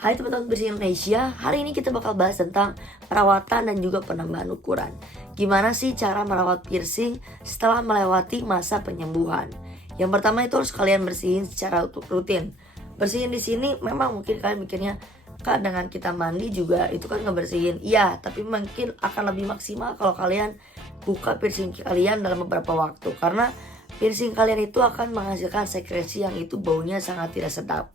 Hai teman-teman Bersih Indonesia, hari ini kita bakal bahas tentang perawatan dan juga penambahan ukuran. Gimana sih cara merawat piercing setelah melewati masa penyembuhan? Yang pertama itu harus kalian bersihin secara rutin. Bersihin di sini memang mungkin kalian mikirnya, Kak, dengan kita mandi juga itu kan ngebersihin. Iya, tapi mungkin akan lebih maksimal kalau kalian buka piercing kalian dalam beberapa waktu. Karena piercing kalian itu akan menghasilkan sekresi yang itu baunya sangat tidak sedap.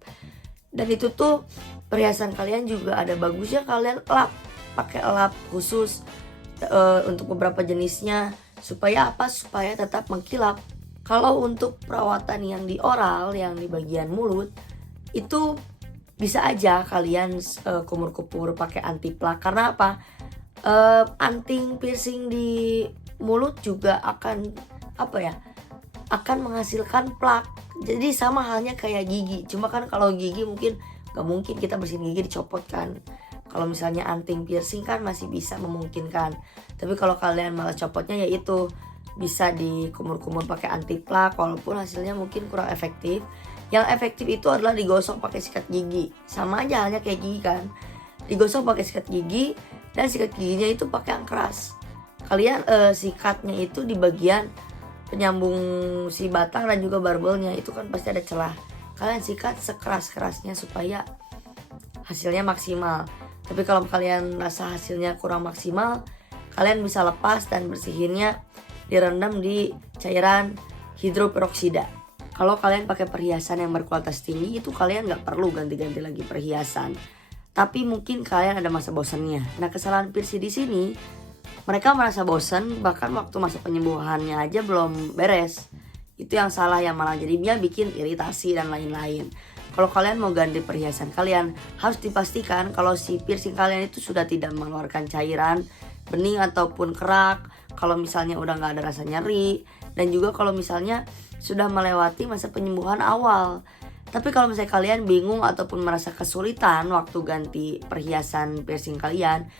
Dan itu tuh perhiasan kalian juga ada bagusnya kalian lap, pakai lap khusus untuk beberapa jenisnya. Supaya apa? Supaya tetap mengkilap. Kalau untuk perawatan yang di oral, yang di bagian mulut, itu bisa aja kalian kumur-kumur pakai anti plak. Karena apa? Anting piercing di mulut juga akan akan menghasilkan plak. Jadi sama halnya kayak gigi. Cuma kan kalau gigi mungkin gak mungkin kita bersihin gigi dicopot kan. Kalau misalnya anting piercing kan masih bisa memungkinkan. Tapi kalau kalian malah copotnya ya itu bisa dikumur-kumur pakai anti plak, walaupun hasilnya mungkin kurang efektif. Yang efektif itu adalah digosok pakai sikat gigi. Sama aja halnya kayak gigi kan. Digosok pakai sikat gigi dan sikat giginya itu pakai yang keras. Kalian sikatnya itu di bagian penyambung si batang dan juga barbelnya itu kan pasti ada celah. Kalian sikat sekeras-kerasnya supaya hasilnya maksimal. Tapi kalau kalian rasa hasilnya kurang maksimal, kalian bisa lepas dan bersihinnya direndam di cairan hidroperoksida. Kalau kalian pakai perhiasan yang berkualitas tinggi, itu kalian nggak perlu ganti-ganti lagi perhiasan. Tapi mungkin kalian ada masa bosannya. Nah, kesalahan piercing di sini, mereka merasa bosan bahkan waktu masa penyembuhannya aja belum beres. Itu yang salah, yang malah jadinya bikin iritasi dan lain-lain. Kalau kalian mau ganti perhiasan kalian, harus dipastikan kalau si piercing kalian itu sudah tidak mengeluarkan cairan bening ataupun kerak. Kalau misalnya udah gak ada rasa nyeri. Dan juga kalau misalnya sudah melewati masa penyembuhan awal. Tapi kalau misalnya kalian bingung ataupun merasa kesulitan waktu ganti perhiasan piercing kalian,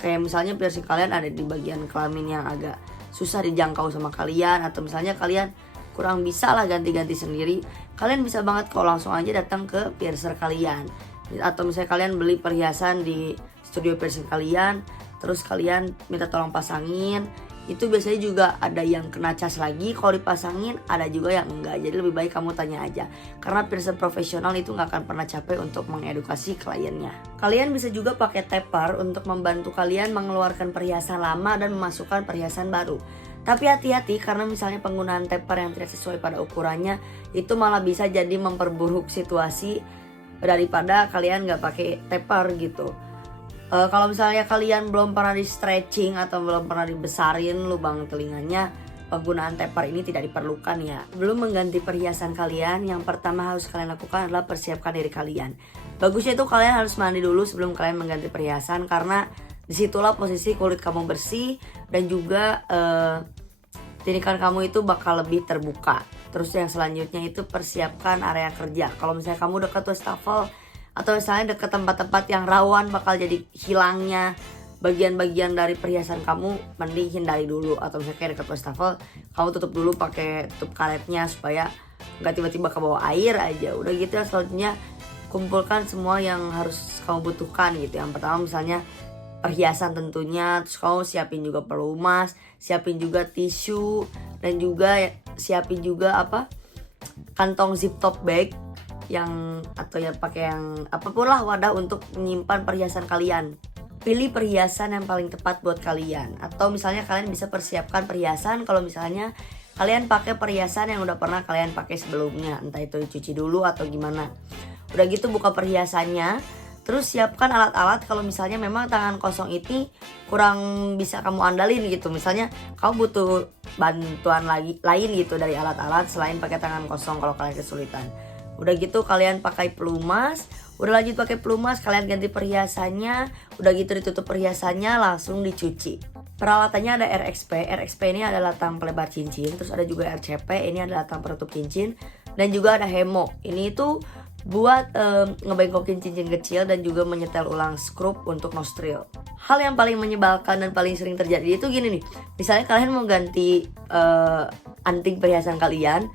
kayak misalnya piercing kalian ada di bagian kelamin yang agak susah dijangkau sama kalian, atau misalnya kalian kurang bisa lah ganti-ganti sendiri, kalian bisa banget kalau langsung aja datang ke piercer kalian. Atau misalnya kalian beli perhiasan di studio piercing kalian, terus kalian minta tolong pasangin. Itu biasanya juga ada yang kena cas lagi kalau dipasangin, ada juga yang enggak. Jadi lebih baik kamu tanya aja. Karena piercer profesional itu gak akan pernah capek untuk mengedukasi kliennya. Kalian bisa juga pakai taper untuk membantu kalian mengeluarkan perhiasan lama dan memasukkan perhiasan baru. Tapi hati-hati karena misalnya penggunaan taper yang tidak sesuai pada ukurannya, itu malah bisa jadi memperburuk situasi daripada kalian gak pakai taper gitu. Kalau misalnya kalian belum pernah di stretching atau belum pernah dibesarin lubang telinganya, penggunaan taper ini tidak diperlukan ya. Belum mengganti perhiasan kalian, yang pertama harus kalian lakukan adalah persiapkan diri kalian. Bagusnya itu kalian harus mandi dulu sebelum kalian mengganti perhiasan, karena disitulah posisi kulit kamu bersih dan juga tinikan kamu itu bakal lebih terbuka. Terus yang selanjutnya itu persiapkan area kerja. Kalau misalnya kamu dekat wastafel atau misalnya dekat tempat-tempat yang rawan bakal jadi hilangnya bagian-bagian dari perhiasan kamu, mending hindari dulu. Atau misalnya kayak dekat wastafel, kamu tutup dulu pakai tutup karetnya supaya nggak tiba-tiba ke bawah air aja. Udah gitu ya, selanjutnya kumpulkan semua yang harus kamu butuhkan gitu. Yang pertama misalnya perhiasan tentunya, terus kamu siapin juga pelumas, siapin juga tisu, dan juga siapin juga kantong zip top bag yang atau ya pakai yang apapun lah wadah untuk menyimpan perhiasan kalian. Pilih perhiasan yang paling tepat buat kalian. Atau misalnya kalian bisa persiapkan perhiasan kalau misalnya kalian pakai perhiasan yang udah pernah kalian pakai sebelumnya, entah itu dicuci dulu atau gimana. Udah gitu buka perhiasannya, terus siapkan alat-alat kalau misalnya memang tangan kosong ini kurang bisa kamu andalin gitu. Misalnya kamu butuh bantuan lain gitu dari alat-alat selain pakai tangan kosong kalau kalian kesulitan. Udah gitu kalian pakai pelumas. Udah lanjut pakai pelumas, kalian ganti perhiasannya. Udah gitu ditutup perhiasannya, langsung dicuci. Peralatannya ada RXP. RXP ini adalah tang pelebar cincin. Terus ada juga RCP, ini adalah tang penutup cincin. Dan juga ada Hemo. Ini tuh buat ngebengkokin cincin kecil dan juga menyetel ulang skrup untuk nostril. Hal yang paling menyebalkan dan paling sering terjadi itu gini nih. Misalnya kalian mau ganti anting perhiasan kalian,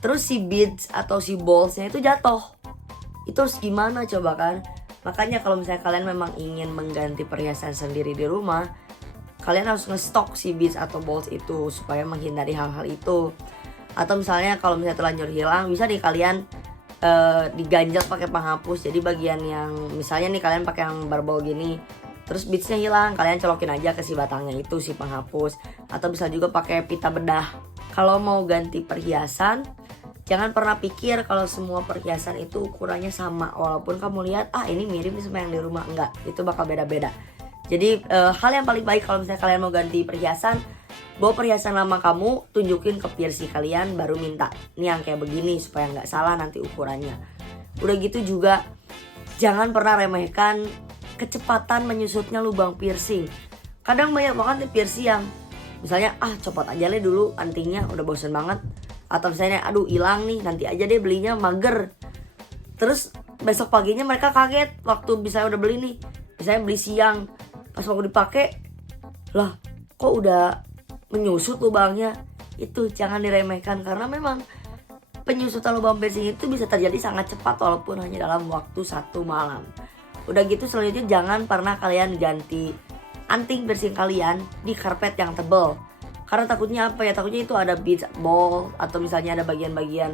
terus si beads atau si ballsnya itu jatuh. Itu harus gimana coba kan? Makanya kalau misalnya kalian memang ingin mengganti perhiasan sendiri di rumah, kalian harus ngestok si beads atau balls itu supaya menghindari hal-hal itu. Atau misalnya kalau misalnya terlanjur hilang, bisa nih kalian diganjel pakai penghapus. Jadi bagian yang misalnya nih kalian pakai yang barbel gini, terus beadsnya hilang, kalian colokin aja ke si batangnya itu, si penghapus. Atau bisa juga pakai pita bedah. Kalau mau ganti perhiasan, jangan pernah pikir kalau semua perhiasan itu ukurannya sama. Walaupun kamu lihat, ini mirip sama yang di rumah. Enggak, itu bakal beda-beda. Jadi hal yang paling baik kalau misalnya kalian mau ganti perhiasan, bawa perhiasan lama kamu, tunjukin ke piercing kalian, baru minta ini yang kayak begini supaya nggak salah nanti ukurannya. Udah gitu juga jangan pernah remehkan kecepatan menyusutnya lubang piercing. Kadang banyak banget nih piercing yang misalnya copot aja deh dulu antingnya, udah bosen banget. Atau misalnya aduh hilang nih, nanti aja deh belinya, mager. Terus besok paginya mereka kaget waktu bisa udah beli nih, misalnya beli siang, pas waktu dipakai lah kok udah menyusut lubangnya. Itu jangan diremehkan karena memang penyusutan lubang piercing itu bisa terjadi sangat cepat walaupun hanya dalam waktu 1 malam. Udah gitu selanjutnya jangan pernah kalian ganti anting piercing kalian di karpet yang tebal. Karena takutnya apa ya, takutnya itu ada beads ball atau misalnya ada bagian-bagian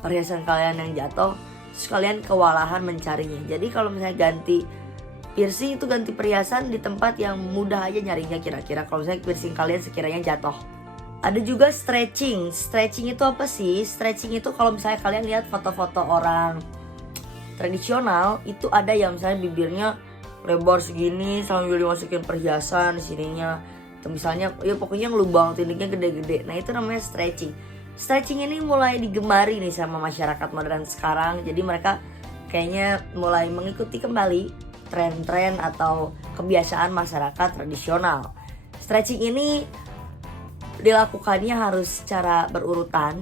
perhiasan kalian yang jatuh, terus kalian kewalahan mencarinya. Jadi kalau misalnya ganti piercing itu ganti perhiasan di tempat yang mudah aja nyarinya kira-kira kalau misalnya piercing kalian sekiranya jatuh. Ada juga stretching. Stretching itu apa sih? Stretching itu kalau misalnya kalian lihat foto-foto orang tradisional, itu ada yang misalnya bibirnya lebar segini sambil dimasukin perhiasan di sininya. Atau misalnya ya pokoknya yang lubang tindiknya gede-gede. Nah itu namanya stretching. Stretching ini mulai digemari nih sama masyarakat modern sekarang. Jadi mereka kayaknya mulai mengikuti kembali tren-tren atau kebiasaan masyarakat tradisional. Stretching ini dilakukannya harus secara berurutan.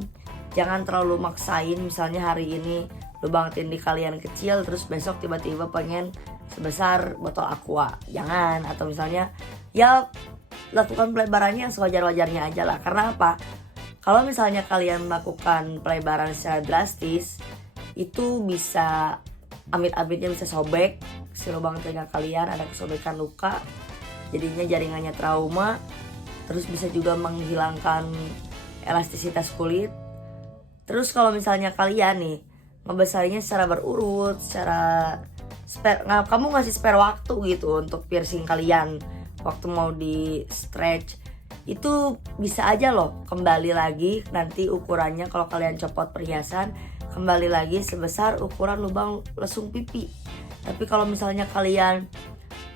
Jangan terlalu maksain, misalnya hari ini lubang tindik kalian kecil terus besok tiba-tiba pengen sebesar botol aqua. Jangan. Atau misalnya ya lakukan pelebarannya yang sewajar-wajarnya aja lah. Karena apa? Kalau misalnya kalian melakukan pelebaran secara drastis, itu bisa amit-amitnya bisa sobek si lubang telinga kalian, ada kesobekan luka, jadinya jaringannya trauma. Terus bisa juga menghilangkan elastisitas kulit. Terus kalau misalnya kalian nih ngebesarnya secara berurut, secara kamu ngasih spare waktu gitu untuk piercing kalian waktu mau di stretch, itu bisa aja loh kembali lagi nanti ukurannya. Kalau kalian copot perhiasan, kembali lagi sebesar ukuran lubang lesung pipi. Tapi kalau misalnya kalian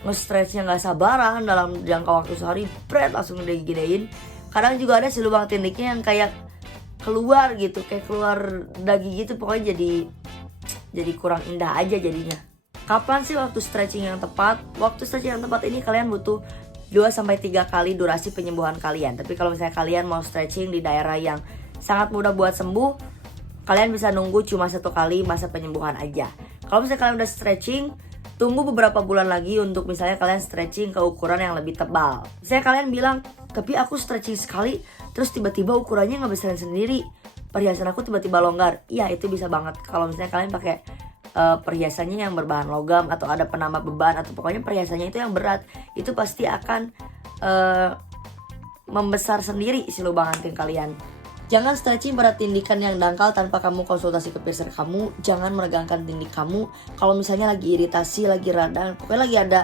nge-stretchnya gak sabaran, dalam jangka waktu sehari langsung digedein, kadang juga ada si lubang tindiknya yang kayak keluar gitu, kayak keluar daging gitu. Pokoknya jadi kurang indah aja jadinya. Kapan sih waktu stretching yang tepat? Waktu stretching yang tepat ini kalian butuh 2-3 kali durasi penyembuhan kalian. Tapi kalau misalnya kalian mau stretching di daerah yang sangat mudah buat sembuh, kalian bisa nunggu cuma 1 kali masa penyembuhan aja. Kalau misalnya kalian udah stretching, tunggu beberapa bulan lagi untuk misalnya kalian stretching ke ukuran yang lebih tebal. Misalnya kalian bilang, tapi aku stretching sekali terus tiba-tiba ukurannya gak besaran sendiri, perhiasan aku tiba-tiba longgar. Iya, itu bisa banget kalau misalnya kalian pakai perhiasannya yang berbahan logam atau ada penambah beban atau pokoknya perhiasannya itu yang berat. Itu pasti akan membesar sendiri si lubang anting kalian. Jangan stretching pada tindikan yang dangkal tanpa kamu konsultasi ke piercer kamu. Jangan meregangkan tindik kamu kalau misalnya lagi iritasi, lagi radang, pokoknya lagi ada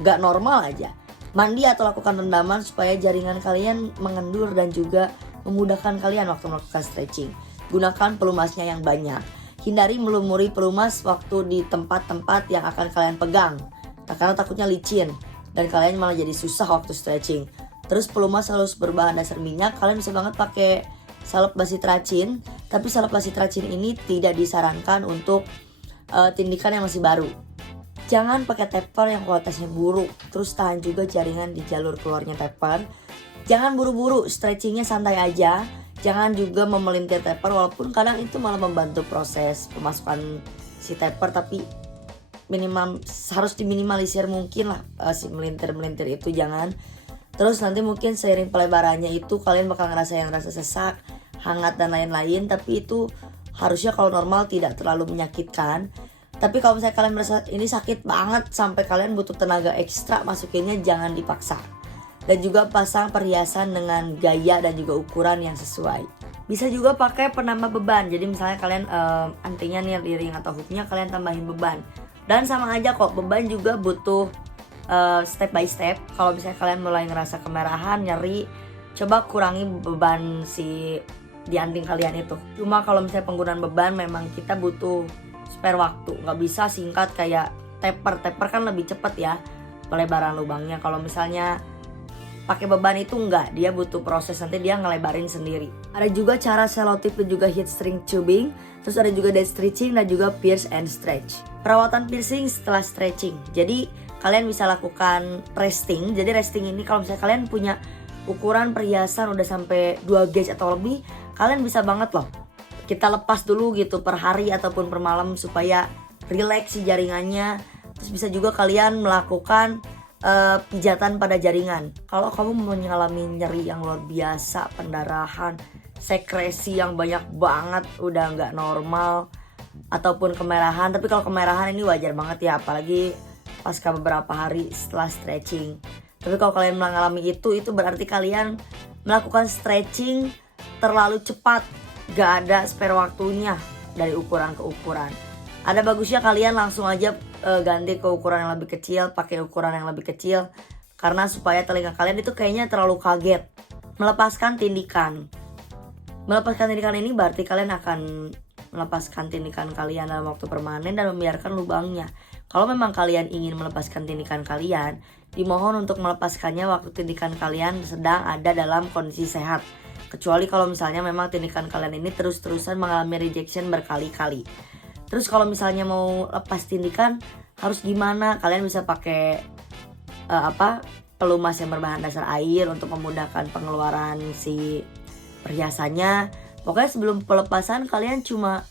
gak normal aja. Mandi atau lakukan rendaman supaya jaringan kalian mengendur dan juga memudahkan kalian waktu melakukan stretching. Gunakan pelumasnya yang banyak. Hindari melumuri pelumas waktu di tempat-tempat yang akan kalian pegang, karena takutnya licin dan kalian malah jadi susah waktu stretching. Terus pelumas harus berbahan dasar minyak. Kalian bisa banget pakai salep basi teracin, tapi salep basi teracin ini tidak disarankan untuk tindikan yang masih baru. Jangan pakai taper yang kualitasnya buruk. Terus tahan juga jaringan di jalur keluarnya taper. Jangan buru-buru, stretchingnya santai aja. Jangan juga memelintir taper, walaupun kadang itu malah membantu proses pemasukan si taper, tapi minimal harus diminimalisir mungkin lah si melintir-melintir itu jangan. Terus nanti mungkin seiring pelebarannya itu kalian bakal ngerasain rasa sesak, hangat dan lain-lain, tapi itu harusnya kalau normal tidak terlalu menyakitkan. Tapi kalau misalnya kalian merasa ini sakit banget sampai kalian butuh tenaga ekstra, masukinnya jangan dipaksa. Dan juga pasang perhiasan dengan gaya dan juga ukuran yang sesuai. Bisa juga pakai penambah beban. Jadi misalnya kalian antingnya nih di ring atau hooknya kalian tambahin beban. Dan sama aja kok, beban juga butuh step by step. Kalau misalnya kalian mulai ngerasa kemerahan, nyeri, coba kurangi beban di anting kalian itu. Cuma kalau misalnya penggunaan beban memang kita butuh spare waktu, nggak bisa singkat kayak taper kan lebih cepet ya pelebaran lubangnya. Kalau misalnya pakai beban itu enggak, dia butuh proses, nanti dia ngelebarin sendiri. Ada juga cara selotip dan juga heat string tubing, terus ada juga dead stretching dan juga pierce and stretch. Perawatan piercing setelah stretching, jadi kalian bisa lakukan resting. Jadi resting ini kalau misalnya kalian punya ukuran perhiasan udah sampai 2 gauge atau lebih, kalian bisa banget loh kita lepas dulu gitu per hari ataupun per malam supaya rileks si jaringannya. Terus bisa juga kalian melakukan pijatan pada jaringan. Kalau kamu mengalami nyeri yang luar biasa, pendarahan, sekresi yang banyak banget, udah nggak normal, ataupun kemerahan. Tapi kalau kemerahan ini wajar banget ya, apalagi pasca beberapa hari setelah stretching. Tapi kalau kalian mengalami itu berarti kalian melakukan stretching terlalu cepat, gak ada spare waktunya dari ukuran ke ukuran. Ada bagusnya kalian langsung aja ganti ke ukuran yang lebih kecil, pakai ukuran yang lebih kecil, karena supaya telinga kalian itu kayaknya terlalu kaget. Melepaskan tindikan ini berarti kalian akan melepaskan tindikan kalian dalam waktu permanen dan membiarkan lubangnya. Kalau memang kalian ingin melepaskan tindikan kalian, dimohon untuk melepaskannya waktu tindikan kalian sedang ada dalam kondisi sehat. Kecuali kalau misalnya memang tindikan kalian ini terus-terusan mengalami rejection berkali-kali. Terus kalau misalnya mau lepas tindikan harus gimana? Kalian bisa pakai pelumas yang berbahan dasar air untuk memudahkan pengeluaran si perhiasannya. Pokoknya sebelum pelepasan kalian cuma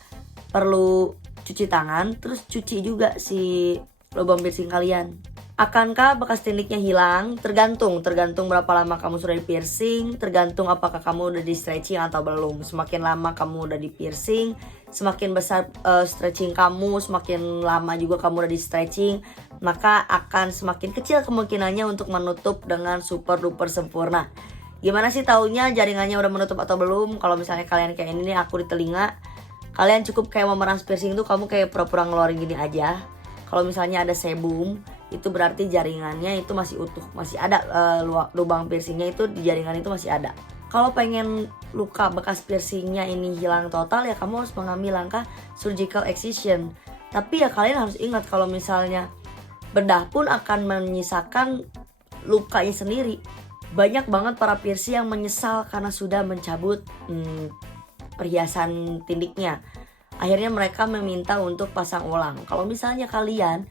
perlu cuci tangan, terus cuci juga si lubang piercing kalian. Akankah bekas tindiknya hilang? Tergantung berapa lama kamu sudah di piercing, tergantung apakah kamu udah di stretching atau belum. Semakin lama kamu udah di piercing, semakin besar stretching kamu, semakin lama juga kamu udah di stretching, maka akan semakin kecil kemungkinannya untuk menutup dengan super duper sempurna. Gimana sih taunya jaringannya udah menutup atau belum? Kalau misalnya kalian kayak ini nih, aku di telinga, kalian cukup kayak memeras piercing tuh kamu kayak pura-pura ngeluarin gini aja. Kalau misalnya ada sebum, itu berarti jaringannya itu masih utuh, masih ada lubang piercingnya itu di jaringan itu masih ada. Kalau pengen luka bekas piercingnya ini hilang total, ya kamu harus mengambil langkah surgical excision. Tapi ya kalian harus ingat kalau misalnya bedah pun akan menyisakan lukanya sendiri. Banyak banget para piercing yang menyesal karena sudah mencabut perhiasan tindiknya. Akhirnya mereka meminta untuk pasang ulang. Kalau misalnya kalian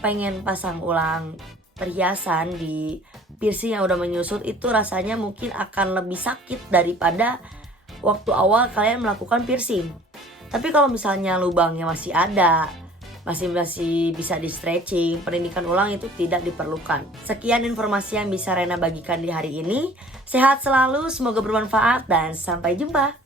pengen pasang ulang perhiasan di piercing yang udah menyusut, itu rasanya mungkin akan lebih sakit daripada waktu awal kalian melakukan piercing. Tapi kalau misalnya lubangnya masih ada, masih bisa di stretching, penindikan ulang itu tidak diperlukan. Sekian informasi yang bisa Rena bagikan di hari ini. Sehat selalu, semoga bermanfaat dan sampai jumpa.